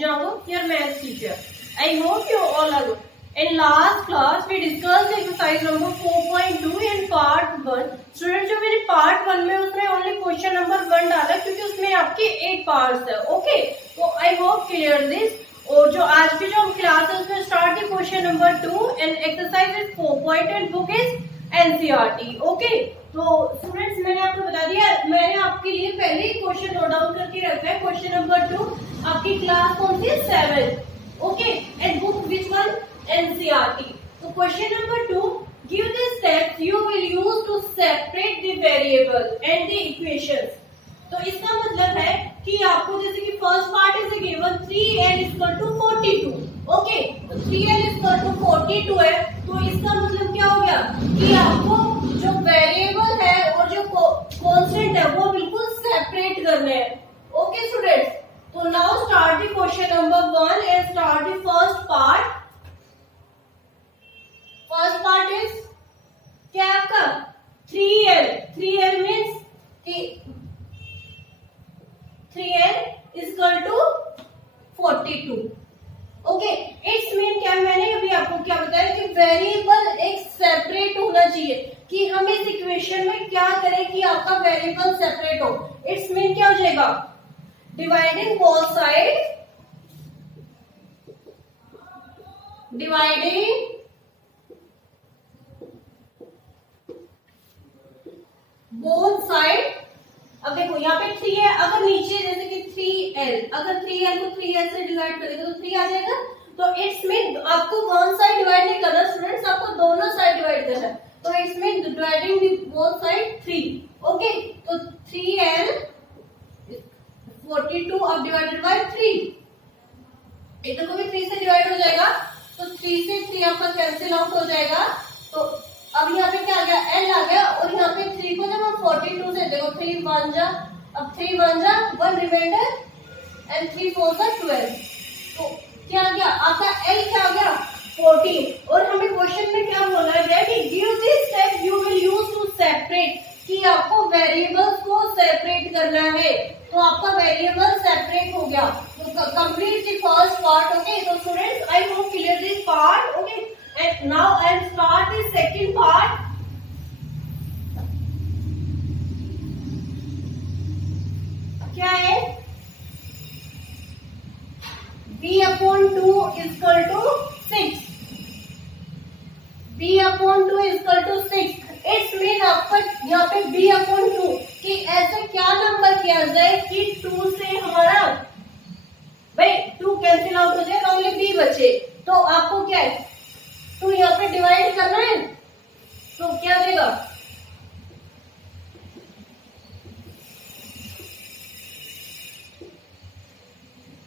Jung, your math teacher. I hope you all are good. In last class, we discussed exercise number 4.2 in part 1. Students, जो मेरे part 1 में उसमें only question number 1 डाला क्योंकि उसमें आपके 8 parts है. Okay, तो I hope clear this. और जो आज की जो क्लास है उसमें start the question number 2 and exercise is 4 and book is NCERT. Okay. तो स्टूडेंट्स मैंने आपको बता दिया, मैंने आपके लिए पहले ही क्वेश्चन नोट डाउन करके रखा है. क्वेश्चन नंबर 2 आपकी क्लास कौन सी है? 7. Okay, and book which one? NCERT. तो question number 2, give the steps you will use to separate the variable and the equations. तो इसका मतलब है कि आपको जैसे कि first part is given 3l = 42. Okay, तो 3l = 42 है, तो इसका मतलब क्या हो गया कि आपको जो वेरिएबल है और जो कांस्टेंट है वो बिल्कुल सेपरेट करने हैं. ओके स्टूडेंट्स, तो now start the question number 1 and start the first part. First part is क्या आपका? 3l. 3l मीन्स कि 3l = 42. ओके, इट्स मीन क्या, मैंने अभी आपको क्या बताया कि वेरिएबल एक सेपरेट होना चाहिए, कि हम इस इक्वेशन में क्या करें कि आपका वेरिएबल सेपरेट हो. इट्स मीन क्या हो जाएगा? Dividing both side, dividing both side. अब देखो यहाँ पे 3 है, अगर नीचे जैसे कि 3l, अगर 3l को 3l से डिवाइड करेंगे तो 3 आ जाएगा. तो इट्स मीन आपको वन साइड डिवाइड नहीं करना स्टूडेंट्स, आपको दोनों साइड डिवाइड करना है. तो it's mean dividing the both side 3. Okay, तो 3l 42 अब डिवाइडेड बाय 3. इधर को भी 3 से डिवाइड हो जाएगा, तो 3 से 3 आपका कैंसिल आउट हो जाएगा. तो अब यहाँ पे क्या आ गया? l आ गया, और यहाँ पे 3 को जब हम 42 से देखो 3 1 जा, अब 3 1 जा 1 रिमाइंडर एंड 3 4 जा 12. तो क्या आ गया आपका? l क्या आ गया? 14. और हमें क्वेश्चन में क्या बोला गया कि give this step you will use to separate, कि आपको वेरिएबल्स को सेपरेट करना है. तो आपका वेरिएबल सेपरेट हो गया. तो complete the first part. Okay, तो students I hope clear this part. Okay, and now I'll start the second part. क्या है? b/2 = 6. b/2 = 6. इट्स मीन आपका यहाँ पे b/2 कि ऐसे क्या नंबर किया जाए कि 2 से हमारा भाई 2 कैंसिल आउट हो जाए, ओनली b बचे. तो आपको क्या है? 2 यहाँ पे डिवाइड करना है, तो क्या देगा?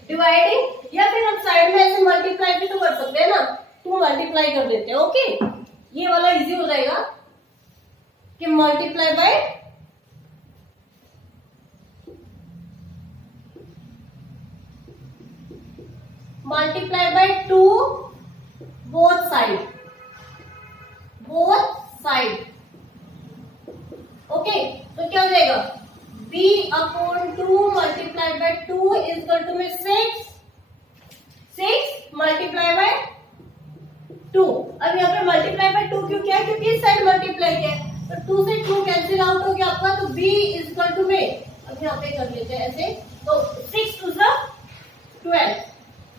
डिवाइडिंग, या फिर हम साइड में ऐसे मल्टीप्लाई भी तो कर सकते हैं ना, 2 मल्टीप्लाई कर देते हैं. ओके, ये वाला इजी हो जाएगा कि multiply by multiply by 2 both side. Okay, तो क्या हो जाएगा? b/2 मल्टीप्लाई बाय 2 = में 6 मल्टीप्लाई बाय 2. अब यहाँ पे मल्टीप्लाई बाय 2 क्यों किया? क्योंकि इस साइड मल्टीप्लाई किया है, तो 2 से 2 कैंसिल आउट हो गया आपका. तो b = में अब यहाँ पे कर लेते हैं ऐसे, तो 6 2 12.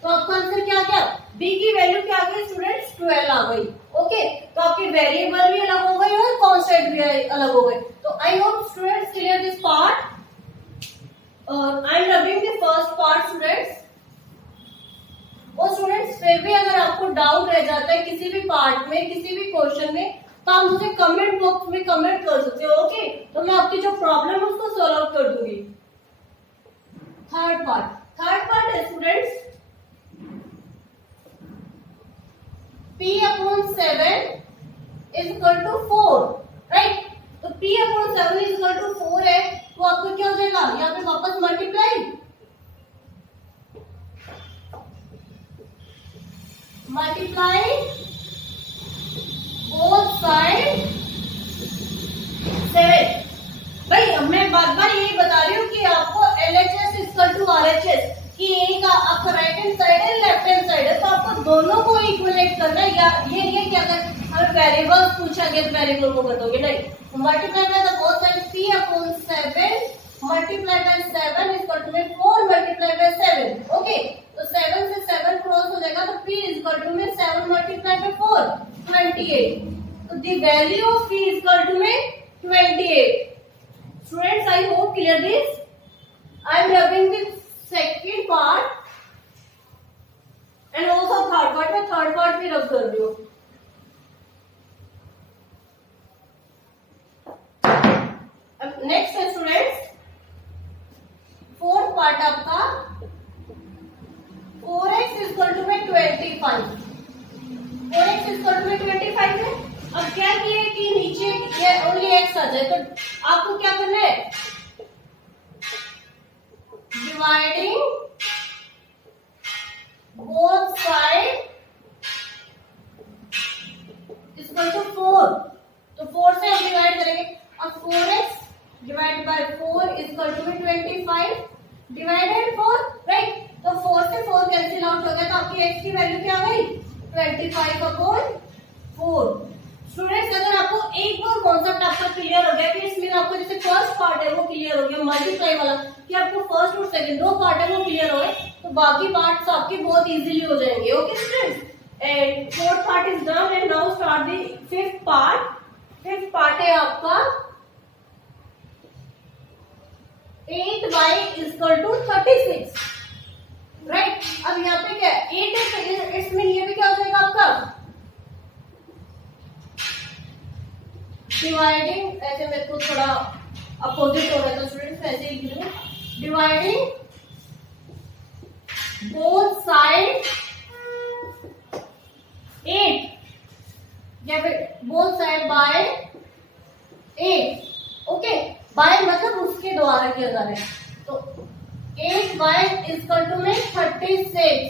तो आपका आंसर क्या आ गया? b की वैल्यू क्या आ गई स्टूडेंट्स? 12 आ गई. ओके, तो आपकी वेरिएबल भी अलग हो गई और कांस्टेंट भी अलग हो गए. तो I hope students clear this part. I am rubbing the first part students. और स्टूडेंट्स फिर भी अगर आपको डाउट रह जाता है किसी भी पार्ट में, किसी भी क्वेश्चन में, तो आप मुझे कमेंट बॉक्स में कमेंट कर सकते हो. ओके, तो मैं आपकी जो प्रॉब्लम है उसको सॉल्व आउट कर दूंगी. थर्ड पार्ट है स्टूडेंट्स p/7 = 4. राइट, तो p/7 = 4 है, तो आपको क्या हो जाएगा? यहाँ पे वापस मल्टीप्लाई बोथ साइड 7. भाई मैं बार बार यही बता रही हूँ कि आपको LHS = RHS कि यही का आपका राइट हैंड डिफरेंशिएट करना है, या ये नहीं है कि अगर हमें वेरिएबल्स पूछा गया तो वेरिएबल को कर दोगे, नहीं। Multiply by the both side p upon 7 multiply by 7 equal to में 4 मल्टीप्लाई बाय 7, ओके। तो 7 से 7 क्रॉस हो जाएगा, तो p इक्वल टू में 7 मल्टीप्लाई बाय 4 28। तो the value of p equal to में 28। Students, I hope clear this. I am rubbing the second part and also third part. मैं थर्ड पार्ट भी रब कर रही हूँ। नेक्स्ट है स्टूडेंट्स फोर्थ पार्ट आपका 4x इक्वल टू में 25। 4x equal to में 25 है। अब क्या किए कि नीचे ये ओनली x आ जाए, तो आपको क्या करना है, dividing both side equal to 4। तो 4 से हम डिवाइड करेंगे। अब 4x divide by 4 equal to में 25 डिवाइडेड 4, राइट। तो 4 से 4 कैंसिल आउट हो गया, तो आपकी x की वैल्यू क्या आ गई, 25 अपॉन 4। स्टूडेंट्स, अगर आपको एक बार कॉन्सेप्ट आपका क्लियर हो गया, फिर इसमें आपको जैसे फर्स्ट पार्ट है वो क्लियर हो गया, मल्टीप्लाई वाला, कि आपको फर्स्ट और सेकंड दो पार्ट है वो क्लियर हो गए, तो बाकी पार्ट्स आपके बहुत इजीली हो जाएंगे, okay students. And fourth part is done and now start the fifth part. Fifth part है आपका 8y इक्वल टू 36, राइट। अब यहाँ पे क्या है, 8 है, इसमें ये भी क्या हो जाएगा आपका डिवाइडिंग, ऐसे मेरे को थोड़ा अपोजिट हो रहा है तो स्टूडेंट्स ऐसे ही लिखूं, डिवाइडिंग बोथ साइड 8 या फिर both side by 8, okay. By मतलब उसके द्वारा किया जा रहा है, तो 8y इक्वल टू में 36।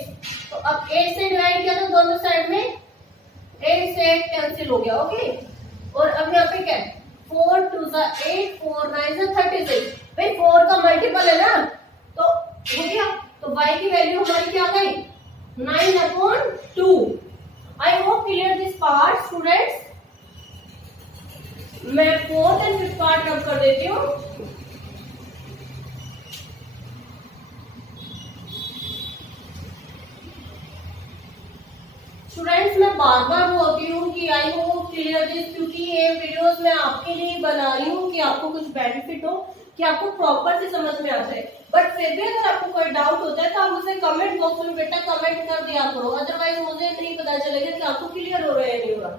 तो अब 8 से डिवाइड किया तो दोनों साइड में 8 से 8 कैंसिल हो गया, ओके। और अब यहाँ पे क्या है, 4 2 8 4 9 36। भाई 4 का मल्टीपल है ना, तो हो गया। तो y की वैल्यू हमारी क्या आ गई, 9/2। आई hope clear this part students. मैं फोर्थ एंड फिफ्थ पार्ट रब कर देती हूँ। स्टूडेंट्स, मैं बार बार बोलती हूँ कि आई होप क्लियर दिस, क्योंकि ये वीडियोस मैं आपके लिए बना रही हूँ कि आपको कुछ बेनिफिट हो, कि आपको प्रॉपर से समझ में आ जाए। बट फिर भी अगर आपको कोई डाउट होता है तो आप मुझे कमेंट बॉक्स में बेटा कमेंट कर दिया करो, अदरवाइज मुझे नहीं पता चलेगा कि आपको क्लियर हो रहा है नहीं हो रहा,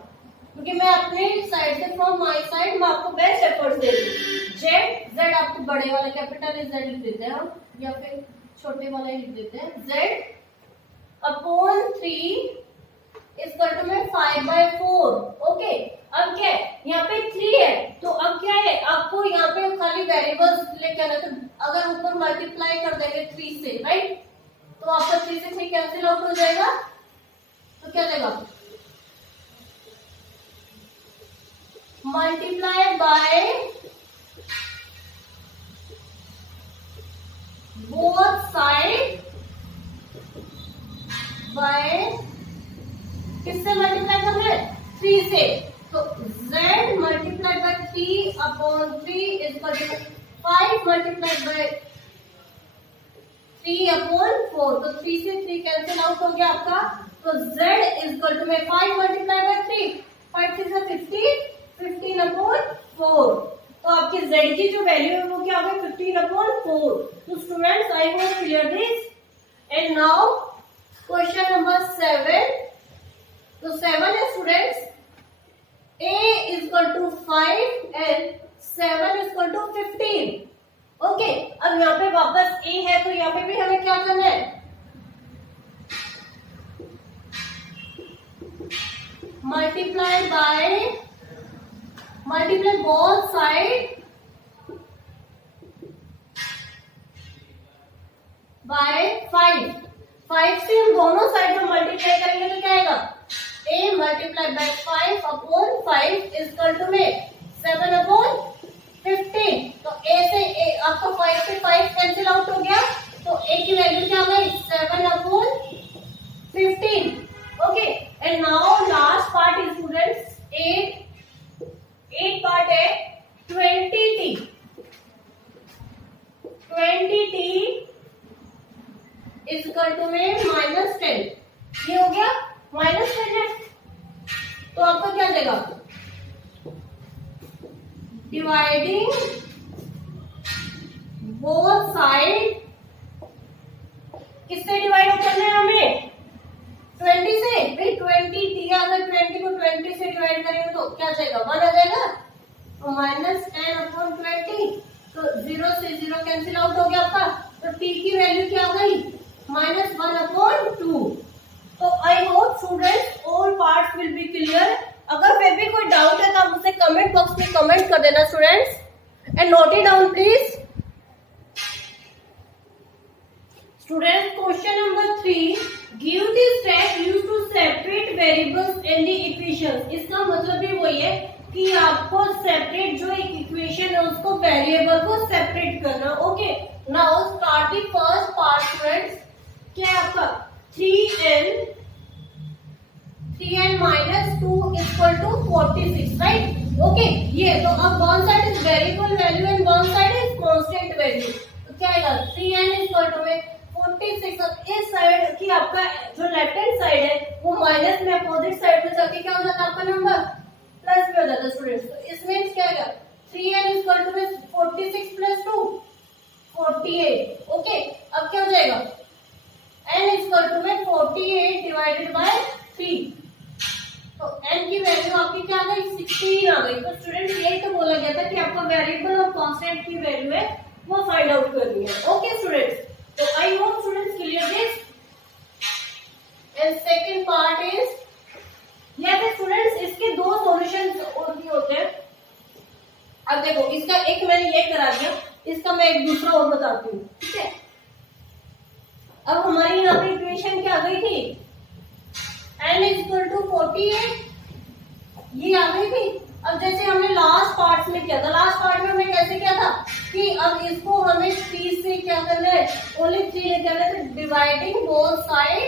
क्योंकि मैं अपने साइड से फ्रॉम माय साइड मैं आपको बेस्ट एफर्ट्स दे रही हूँ। जेड आपको बड़े वाला कैपिटल जेड लिख देते हैं हम, या फिर छोटे वाला ही लिख देते हैं, जेड अपॉन 3 इक्वल टू में 5/4, ओके। अब क्या है, यहाँ पे 3 है, तो अब क्या है, आपको यहाँ पे खाली वेरिएबल्स लेके आना। तो अगर ऊपर मल्टीप्लाई कर देंगे 3 से, राइट, तो आपका 3 से 3 कैंसिल आउट हो जाएगा, तो क्या देगा, multiply by both side by, किससे मल्टीप्लाई करना है, 3 से। तो z multiply by 3 upon 3 equal to 5 multiply by 3 upon 4। तो 3 से 3 कैंसिल आउट हो गया आपका, तो z इक्वल टू में 5 मल्टीप्लाई बाय 3, 5 से 15 15 अपॉन 4। तो आपकी z की जो वैल्यू है वो क्या होगी, 15 अपॉन 4। तो students, I hope clear this. And now question number 7। तो 7 है students, a equal to 5 and 7 equal to 15, okay. अब यहाँ पे वापस a है, तो यहाँ पे भी हमें क्या करना है, मल्टीप्लाई बोथ साइड बाय 5। 5 से हम दोनों साइड में मल्टीप्लाई करेंगे तो क्या आएगा, a multiply by 5 upon 5 equal to में 7 अपॉन 15। तो a से आपका 5 से 5 कैंसिल आउट हो गया, तो a की वैल्यू क्या आ गई, 7 upon 15, okay. And now part है 20t, 20t is equal to में -10। ये हो गया -10 है, तो आपका क्या देगा, डिवाइडिंग बोथ साइड, किससे डिवाइड करना है हमें, 20 से। भाई 20t अगर 20 को 20 से डिवाइड करेंगे तो क्या जाएगा, 1 आ जाएगा, तो -10/20, तो 0 से 0 कैंसिल आउट हो गया आपका, तो t की वैल्यू क्या आ गई, -1/2। तो I hope students all parts will be clear. अगर फिर भी कोई डाउट है तो आप मुझे कमेंट बॉक्स में कमेंट कर देना students, and note it down please. Students question number 3, give the step used to separate variables in the equations. इसका मतलब भी वही है कि आपको सेपरेट जो एक इक्वेशन है उसको वेरिएबल को सेपरेट करना। Okay, now start the first part students. क्या है आपका 3n -2 equal to 46, right. Okay, ये तो अब one side is variable value and one side is constant value, तो क्या आएगा 3n इक्वल टू में 46। अब इस साइड की आपका जो लेफ्ट हैंड साइड है वो माइनस में अपोजिट साइड में जाके क्या हो जाता है आपका नंबर प्लस में हो जाता है स्टूडेंट्स। तो इसमें क्या आएगा 3n इक्वल टू में 46 प्लस 2 48। ओके, अब क्या हो जाएगा n इक्वल टू में 48 डिवाइडेड बाय 3, तो n की वैल्यू आपकी क्या आ गई 16 आ गई। तो स्टूडेंट यही तो बोला गया था कि आपको वेरिएबल और कांस्टेंट की वैल्यू है वो फाइंड आउट करनी है। ओके स्टूडेंट्स, तो I hope students clear this. And second part is, या फिर स्टूडेंट्स इसके दो सॉल्यूशंस और भी होते हैं। अब देखो इसका एक मैंने ये करा दिया, इसका मैं एक दूसरा और बताती हूँ, ठीक है। अब हमारी यहाँ पे इक्वेशन क्या आ गई थी, n इक्वल टू 48, ये आ गई थी। अब जैसे हमने लास्ट पार्ट में किया था, लास्ट पार्ट में हमने कैसे किया था कि अब इसको हमें 3 से क्या करना है, ओनली 3 लेके आना है, तो dividing both side,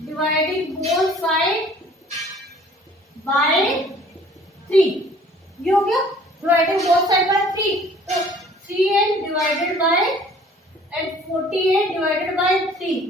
dividing both side bye 3, ये हो गया डिवाइडिंग बोथ साइड बाय 3। तो 3n divided by and 48 divided by 3,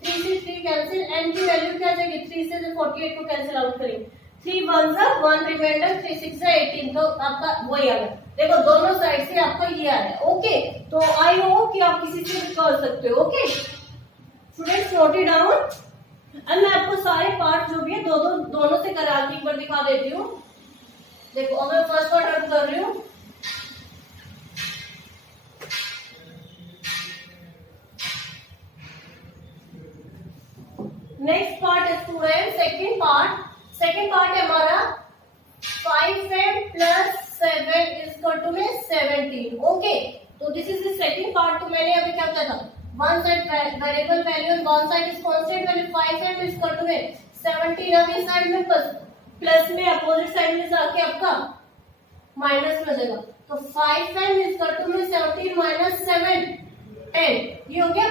3 से 3 कैंसिल, n की वैल्यू क्या आ जाएगी, 3 से 48 को कैंसिल आउट करेंगे, 3 1 जा 1 रिमाइंडर, 3 6 जा 18, तो आपका वही आ गया। देखो दोनों साइड से आपका ये आ रहा है। ओके, तो आई होप कि आप किसी से कर सकते हो। Okay students, note it down. अब मैं आपको सारे पार्ट जो भी है दोनों से करा के एक बार दिखा देती हूँ। देखो अब मैं फर्स्ट पार्ट अब कर रही हूँ। नेक्स्ट पार्ट है स्टूडेंट सेकंड पार्ट है हमारा 5m प्लस 7 इक्वल टू में 17। ओके, तो this is the second part. तो मैंने अभी क्या किया था, one side variable value and one side is constant value, 5m equal to में 17। अब इस साइड में प्लस में अपोजिट साइड में जाके आपका माइनस में जाएगा, तो 5m इक्वल टू में 17 माइनस 7 10, ये हो गया।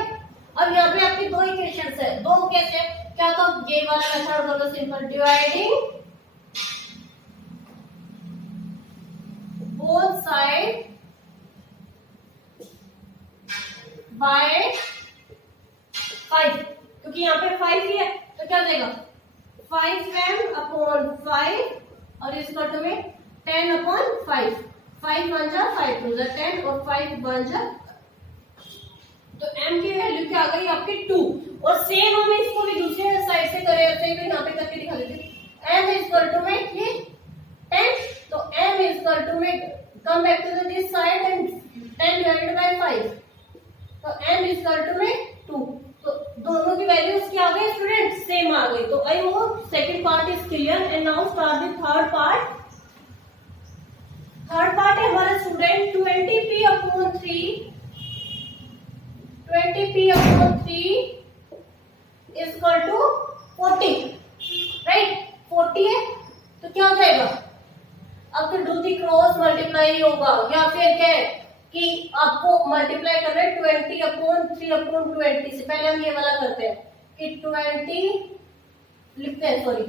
अब यहाँ पे आपकी दो इक्वेशंस है, दो कैसे क्या, तो ये वाला मेथड बोलो simple, dividing both side bye 5, क्योंकि यहाँ पे 5 ही है तो क्या देगा 5m अपॉन 5 और इसका टू में 10 अपॉन 5, 5 बन जा 5 टू जा 10 और 5 बन जा, तो m की वैल्यू क्या आ गई आपकी 2। और सेम हमें इसको भी दूसरे साइड से करें, ऐसे ही यहाँ पे करके दिखा देते। m इक्वल टू में ये 10, तो m इक्वल टू में come back to this side and 10 divided by 5, तो m इक्वल टू में 2, तो दोनों की वैल्यूज क्या आ गई स्टूडेंट, सेम आ गई। तो I hope second part is clear. And now start the third part. Third part है हमारा student 20p upon 3, 20p upon 3 equal to 40, right. 40 है तो क्या हो जाएगा, अब तो डू दी क्रॉस मल्टीप्लाई होगा, या फिर क्या है कि आपको मल्टीप्लाई करना है 20 अपॉन 3 अपॉन 20 से। पहले हम ये वाला करते हैं कि 20 लिखते हैं, सॉरी,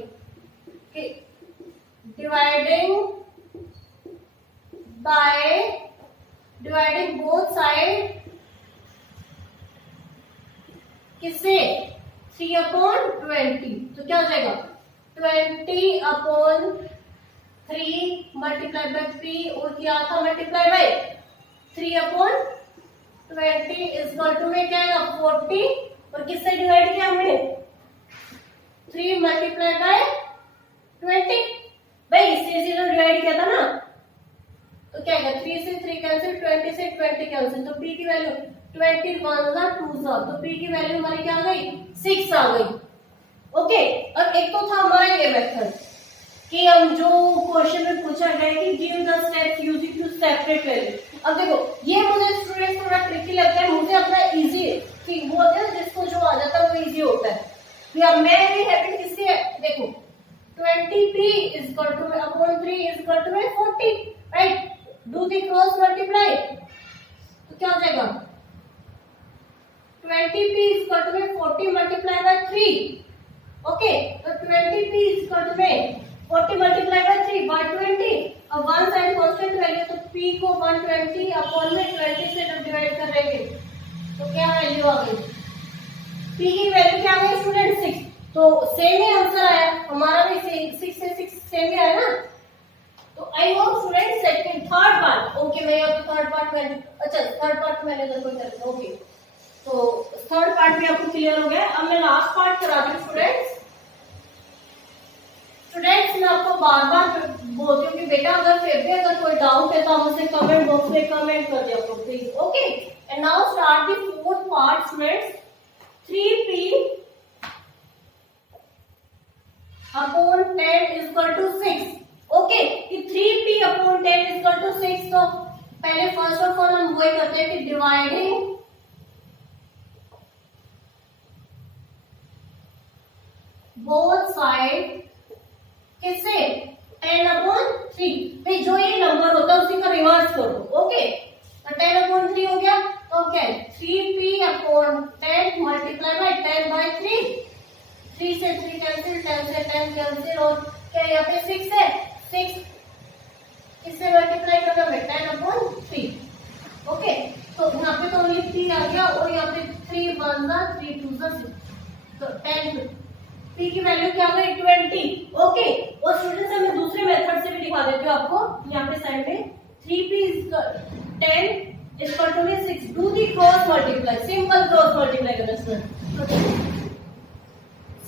डिवाइडिंग बोथ साइड किससे, 3/20। तो क्या हो जाएगा 20/3 मल्टीप्लाई बाय पी, और क्या था मल्टीप्लाई बाय 3/20 इक्वल टू में क्या है 40, और किससे डिवाइड किया हमने 3 मल्टीप्लाई बाय 20, भाई इससे सीधा डिवाइड किया था ना, तो क्या आएगा 3 से 3 कैंसिल, 20 से 20 कैंसिल, तो p की वैल्यू 20 1 2, तो p की वैल्यू हमारी क्या आ गई 6 आ गई। ओके, अब एक तो था हमारा ये मेथड कि हम जो क्वेश्चन में पूछा गया है कि give the steps using to separate value. अब देखो ये मुझे स्टूडेंट्स थोड़ा ट्रिकी लगता है, मुझे अपना इजी कि बोलते हैं जिसको जो आ जाता है वो इजी होता है। या मैं भी हैबिट किसकी है, देखो 20p इक्वल टू में अपॉन 3 इक्वल टू में 40, right, do the cross multiply, तो क्या हो जाएगा 20p इक्वल टू में 40 मल्टीप्लाई बाय 3, ओके, तो 20p इक्वल टू में 40 मल्टीप्लाई बाय 3 120, अब वन साइड कांस्टेंट वैल्यू, तो p को 120 अपॉन में 20 से जब डिवाइड करेंगे तो क्या वैल्यू आ गई, p की वैल्यू क्या आ गई स्टूडेंट 6, तो सेम ही आंसर आया हमारा भी 6 से 6 सेम ही आया ना। तो I hope student second third part, okay मैं यहाँ पे थर्ड पार्ट में, अच्छा थर्ड पार्ट मैंने इधर कोई कर, ओके, तो थर्ड पार्ट भी आपको क्लियर हो गया। अब मैं लास्ट पार्ट करा दूं स्टूडेंट्स। मैं आपको बार बार बोलती हूँ कि बेटा अगर फिर भी अगर कोई डाउट है तो आप मुझे कमेंट बॉक्स में कमेंट कर दिया करो please, okay. And now start the fourth part students, 3p upon 10 equal to 6, okay, कि 3p अपॉन 10 इक्वल टू 6, तो पहले फर्स्ट ऑफ ऑल हम वही करते हैं कि डिवाइडिंग बोथ साइड किससे 10/3, भाई जो ये नंबर होता है उसी का रिवर्स कर दो, ओके, तो 10/3 हो गया, तो क्या है 3p अपॉन 10 मल्टीप्लाई बाय 10/3, 3 से 3 कैंसिल, 10 से 10 कैंसिल, और क्या यहाँ पे 6 है, 6 किससे मल्टीप्लाई करना है 10/3, ओके, तो यहाँ पे तो ओनली 3 आ गया, और यहाँ पे 3 1 3 2 6, तो 10 p की वैल्यू क्या हो गई 20, ओके। और स्टूडेंट्स मैं दूसरे मेथड से भी दिखा देती हूँ आपको, यहाँ पे साइड में 3p 10 इक्वल टू में 6, do the cross multiply, simple cross multiply करना स्टूडेंट,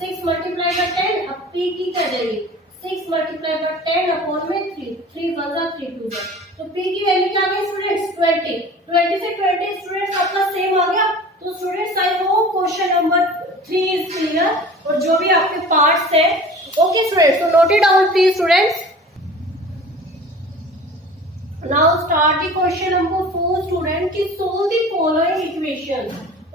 6 मल्टीप्लाई बाय 10, अब p की क्या जाएगी 6 मल्टीप्लाई बाय 10 अपॉन में 3, 3 1 3 2, तो p की वैल्यू क्या आ गई स्टूडेंट्स 20, 20 से 20 स्टूडेंट्स आपका सेम आ गया। तो students I hope question number 3 is clear, और जो भी आपके पार्ट्स है, ओके स्टूडेंट्स, तो note it down please students. Now start the question number 4 student, कि solve the following equation,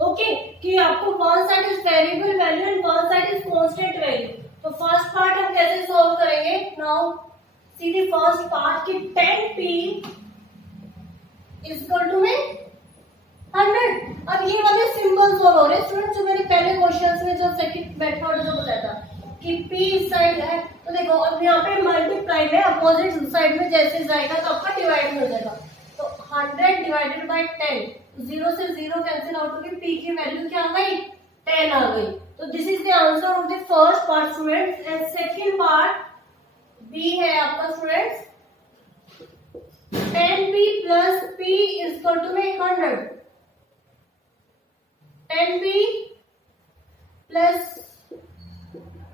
okay, कि आपको one side is variable value and one side is constant value. तो फर्स्ट पार्ट हम कैसे solve करेंगे, now see the first part कि 10p equal to में 100। अब ये वाले सिंबल सॉल्व हो रहे हैं स्टूडेंट, जो मैंने पहले क्वेश्चंस में जो सेकंड मेथड जो बताया था कि p साइड है, तो देखो अब यहाँ पे मल्टीप्लाई में अपोजिट साइड में जैसे जाएगा तो आपका डिवाइड हो जाएगा, तो 100 डिवाइडेड बाय 10, 0 से 0 कैंसिल आउट होगी, p की वैल्यू क्या आ गई 10 आ गई। तो this is the answer of the first part students. And second part b है आपका students, 10p plus p equal to में 100, 10p प्लस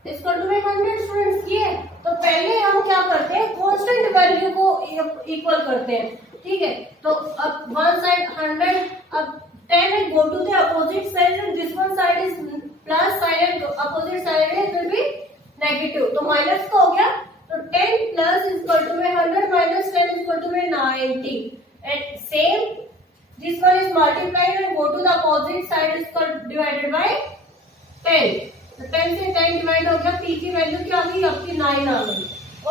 इक्वल टू में 100 स्टूडेंट्स, ये तो पहले हम क्या करते हैं कांस्टेंट वैल्यू को इक्वल करते हैं, ठीक है। तो अब वन साइड 100, अब 10 go to the opposite side and this one side is plus side and opposite side is will be negative, तो माइनस का हो गया, तो 10 प्लस इक्वल टू में 100 माइनस 10 इक्वल टू में 90, and same this one is multiplied and go to the opposite side is divided by 10, तो 10 से 10 divide हो गया, p की वैल्यू क्या आ गई आपकी 9 आ गई,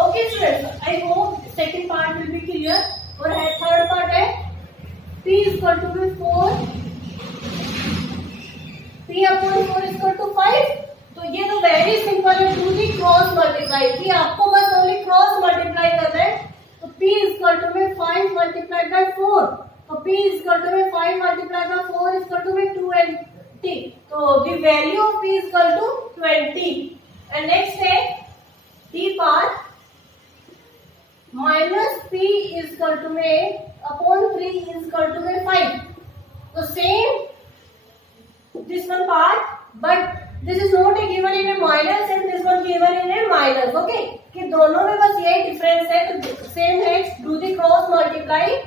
okay students. I hope second part will be clear. और है थर्ड पार्ट है p equal to 4, p upon 4 equal to 5, तो ये तो वेरी सिंपल है, 2 मल्टीप्लाई कि आपको बस ओनली क्रॉस मल्टीप्लाई करना है। तो p इक्वल टू में 5 मल्टीप्लाई बाय 4, तो p इक्वल टू में 5 मल्टीप्लाई बाय 4 इक्वल टू में 20। तो the value of p equal to 20। And next है d part, minus p equal to में अपॉन 3 इक्वल टू में 5। तो same this one part, but this is not a given in a minus and this one given in a minus, okay? कि दोनों में बस यही difference है। तो सेम है, do the cross multiply,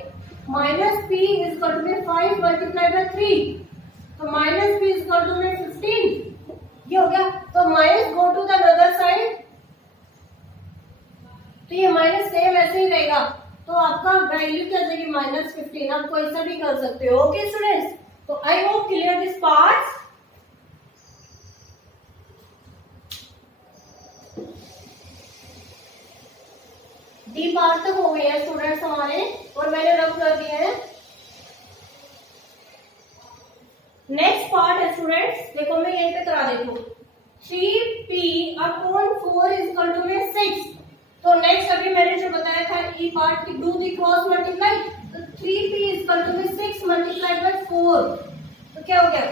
minus p is equal to में 5 multiply by 3, तो minus p is equal to में 15, ये हो गया। तो minus go to the other side, तो ये माइनस सेम ऐसे ही रहेगा। तो आपका वैल्यू क्या जाएगी, माइनस 15। आप कोई सा भी कर सकते हो, ओके स्टूडेंट्स? तो I hope clear this part. D part तक हो गए हैं स्टूडेंट्स हमारे, और मैंने रब कर दिए हैं। नेक्स्ट पार्ट है स्टूडेंट्स, देखो मैं यहीं पे करा देती हूँ। 3p अपॉन 4 इक्वल टू में 6। तो नेक्स्ट अभी मैंने जो बताया था ई पार्ट की, डू द क्रॉस मल्टीप्लाई। तो 3p इक्वल टू में 6 मल्टीप्लाई बाय 4, तो क्या हो गया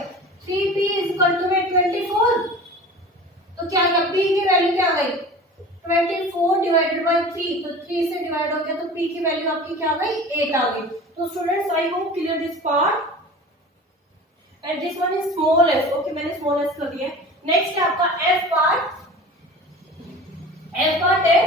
3p इक्वल टू में 24। तो क्या आ गया, p की वैल्यू क्या आ गई 24 डिवाइडेड बाय 3, तो 3 से डिवाइड हो गया, तो p की वैल्यू आपकी क्या आ गई 8 आ गई। तो students I hope clear this part and this one is small s, okay मैंने स्मॉल s कर दिया है। नेक्स्ट है आपका f पार्ट। f पार्ट है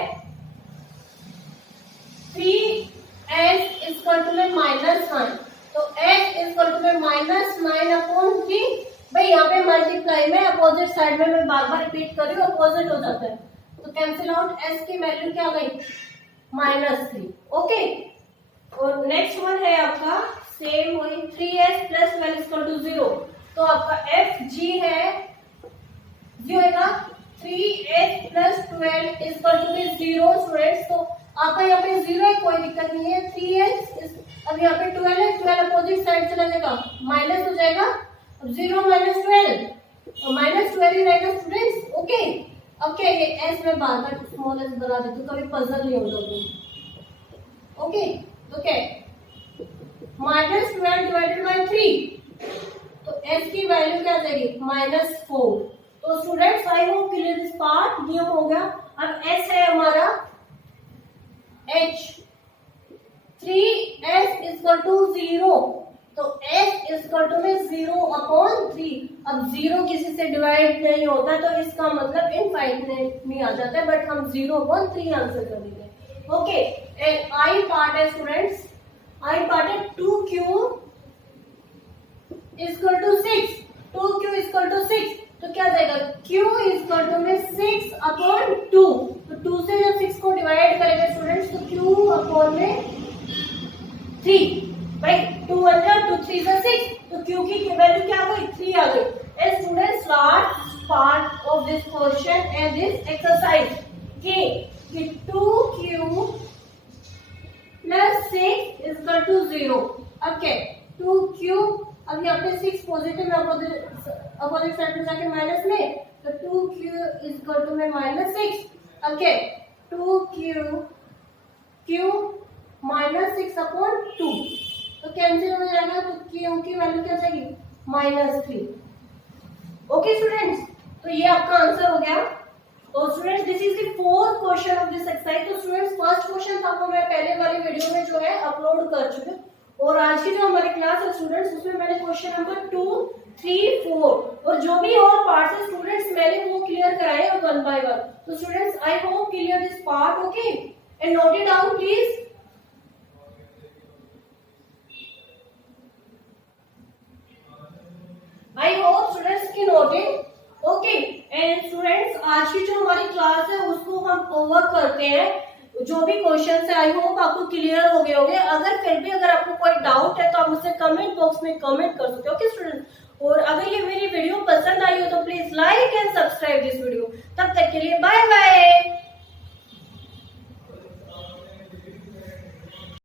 3s इक्वल टू में -9, तो s इक्वल टू में -9 अपॉन 3। भाई यहाँ पे मल्टीप्लाई में अपोजिट साइड में मैं बार बार रिपीट कर रही हूँ, अपोजिट हो जाता है, तो कैंसिल आउट, s की वैल्यू क्या गई -3, ओके। और नेक्स्ट वन है आपका सेम वही 3s प्लस 12 इक्वल टू 0। तो आपका f g है, जी होगा 3s plus 12 equal to 0 students. तो आपका यहाँ पे 0 है, कोई दिक्कत नहीं है। 3s, अब यहाँ पे 12 है, 12 अपोजिट साइड चला जाएगा, माइनस हो जाएगा। अब 0 माइनस 12, तो माइनस 12 ही रहेगा स्टूडेंट्स, ओके। अब क्या ये s में बार बार स्मॉल s बना देती हूँ, कभी पजल नहीं हो जाती, ओके। तो क्या -12 डिवाइडेड बाय 3, तो s की वैल्यू क्या आ जाएगी -4। तो students I hope clear this part, ये हो गया। अब s है हमारा h, 3s इक्वल टू 0, तो s इक्वल टू में 0 अपॉन 3। अब 0 किसी से डिवाइड नहीं होता, तो इसका मतलब इनफाइनाइट में आ जाता है, बट हम 0 अपॉन 3 आंसर कर देंगे, ओके। एंड आई पार्ट है स्टूडेंट्स, आई पार्ट है 2q equal to 6, 2q equal to 6, तो क्या जाएगा q इक्वल टू में 6 अपॉन 2। तो 2 से जब 6 को डिवाइड करेंगे स्टूडेंट्स, तो q अपॉन में 3, भाई 2 1 2 3 से 6, तो q की वैल्यू क्या आ गई 3 आ गई। And students last part of this question and this exercise कि 2q प्लस 6 इक्वल टू 0। अब क्या 2q, अब यहाँ पे 6 पॉजिटिव में अपोजिट साइड में जाके माइनस में, तो 2q इक्वल टू में -6। अब क्या 2q -6 अपॉन 2, तो कैंसिल हो जाएगा, तो q की वैल्यू क्या जाएगी -3, ओके स्टूडेंट्स। तो ये आपका आंसर हो गया। तो students this is the 4th question of this exercise. तो स्टूडेंट्स फर्स्ट क्वेश्चन था वो मैं पहले वाली वीडियो में जो है अपलोड कर चुकी हूँ, और आज की जो हमारी क्लास है स्टूडेंट्स उसमें मैंने क्वेश्चन नंबर 2, 3, 4 और जो भी और पार्ट्स है स्टूडेंट्स मैंने वो क्लियर कराए और 1 बाय 1। तो students I hope clear this part, okay, and note it down please. I hope students की नोटिंग, ओके। एंड स्टूडेंट्स आज की जो हमारी क्लास है उसको हम ओवर करते हैं। जो भी क्वेश्चन है आई होप आपको क्लियर हो गए होंगे। अगर फिर भी अगर आपको कोई डाउट है तो आप मुझसे कमेंट बॉक्स में कमेंट कर सकते हो, ओके स्टूडेंट्स। और अगर ये मेरी वीडियो पसंद आई हो तो please like and subscribe this video. तब तक के लिए बाय बाय।